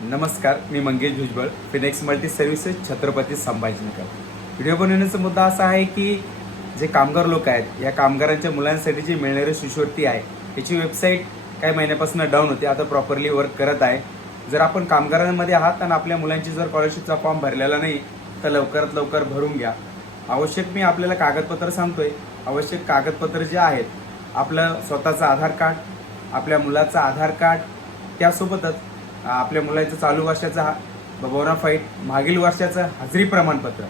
नमस्कार, मी Mangesh Bhujbal, Finex multi services, Chhatrapati Sambhajinagar. Video बनवण्याचा मुद्दा असा आहे की जे कामगार लोक आहेत, या कामगारांच्या मुलांसाठी जी मिळणारी शिष्यवृत्ती आहे, याची वेबसाईट काही महिन्यापासून डाऊन होती. आता प्रॉपरली वर्क करत आहे. जर आपण कामगारांमध्ये आहात आणि आपल्या मुलांची जर स्कॉलरशिपचा फॉर्म भरलेला नाही, तर लवकरात लवकर भरून घ्या. आवश्यक मी आपल्याला कागदपत्र सांगतोय. आवश्यक कागदपत्र जे आहेत, आपलं स्वतःचं आधार कार्ड, आपल्या मुलाचं आधार कार्ड, त्यासोबतच आपल्या मुलाचं चालू वर्षाचा बोनाफाईड, मागील वर्षाचं हजेरी प्रमाणपत्र.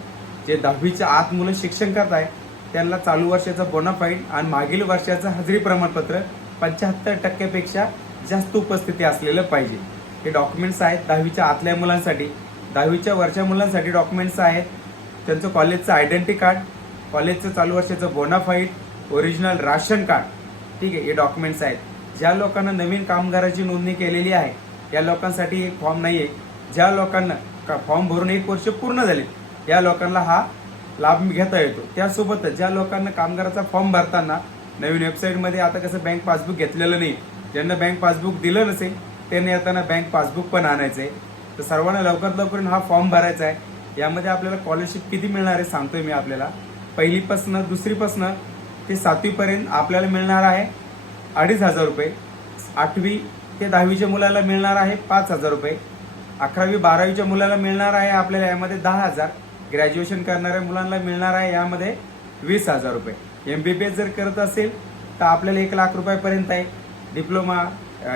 जे 10वीच्या आत मुलं शिक्षण करत आहे त्यांना चालू वर्षाचं बोनाफाईड आणि मागील वर्षाचं हजेरी प्रमाणपत्र 75% जास्त उपस्थिती असलेलं पाहिजे. हे डॉक्युमेंट्स आहेत 10वीच्या आतल्या मुलांसाठी. 10वीच्या वरच्या मुलांसाठी डॉक्युमेंट्स आहेत त्यांचं कॉलेजचं आयडेंटिटी कार्ड, कॉलेजचं चालू वर्षाचं बोनाफाईड, ओरिजिनल राशन कार्ड. ठीक आहे, हे डॉक्युमेंट्स आहेत. ज्या लोकांना नवीन कामगाराची नोंदणी केलेली आहे या लोकांसाठी एक फॉर्म नाही आहे. ज्या लोकांना फॉर्म भरून 1 वर्ष पूर्ण झाले या लोकांना हा लाभ घेता येतो. त्यासोबतच ज्या लोकांना कामगाराचा फॉर्म भरताना नवीन वेबसाईटमध्ये आता कसं बँक पासबुक घेतलेलं नाही, ज्यांना बँक पासबुक दिलं नसेल त्यांनी येताना बँक पासबुक पण आणायचं आहे. तर सर्वांना लवकरात लवकर हा फॉर्म भरायचा आहे. यामध्ये आपल्याला स्कॉलरशिप किती मिळणार आहे सांगतोय मी आपल्याला. पहिलीपासनं दुसरीपासनं ते 7वीपर्यंत आपल्याला मिळणार आहे 2,500 रुपये. 8वी ते 10वीच्या मुलाला मिळणार आहे 5,000 रुपये. 11वी 12वीच्या मुलाला मिळणार आहे आपल्याला यामध्ये 10,000. ग्रॅज्युएशन करणाऱ्या मुलांना मिळणार आहे यामध्ये 20,000 रुपये. MBBS जर करत असेल तर आपल्याला 1 लाख रुपयापर्यंत आहे. डिप्लोमा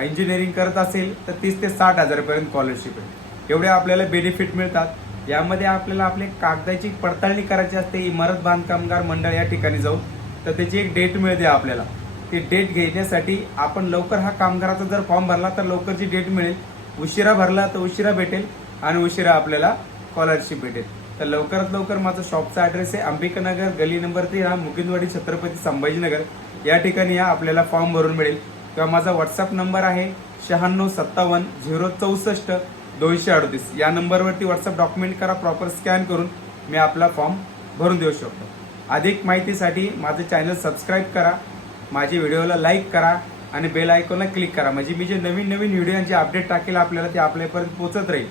इंजिनिअरिंग करत असेल तर 30 ते 60,000 पर्यंत स्कॉलरशिप आहे. एवढे आपल्याला बेनिफिट मिळतात. यामध्ये आपल्याला आपले कागदाची पडताळणी करायची असते इमारत बांधकामगार मंडळ या ठिकाणी जाऊन. तर त्याची एक डेट मिळते आपल्याला. ती डेट घेण्यासाठी आपण लवकर हा कामगाराचा जर फॉर्म भरला तर लवकरची डेट मिळेल. उशिरा भरला तर उशिरा भेटेल आणि उशिरा आपल्याला स्कॉलरशिप भेटेल. तर लवकरात लवकर माझा शॉपचा ॲड्रेस आहे अंबिकानगर, गली नंबर 13, मुकिंदवाडी, छत्रपती संभाजीनगर. या ठिकाणी या आपल्याला फॉर्म भरून मिळेल. किंवा माझा व्हॉट्सअप नंबर आहे 9657 064 238. या नंबरवरती व्हॉट्सअप डॉक्युमेंट करा. प्रॉपर स्कॅन करून मी आपला फॉर्म भरून देऊ शकतो. अधिक माहितीसाठी माझं चॅनल सबस्क्राईब करा, माझ्या व्हिडिओला लाईक करा आणि बेल आयकॉनला क्लिक करा. म्हणजे मी जे नवीन व्हिडिओचे अपडेट टाकेल आपल्याला ते आपल्यापर्यंत पोहोचत राहील.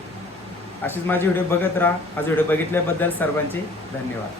अशीच माझे व्हिडिओ बघत राहा. माझा व्हिडिओ बघितल्याबद्दल सर्वांचे धन्यवाद.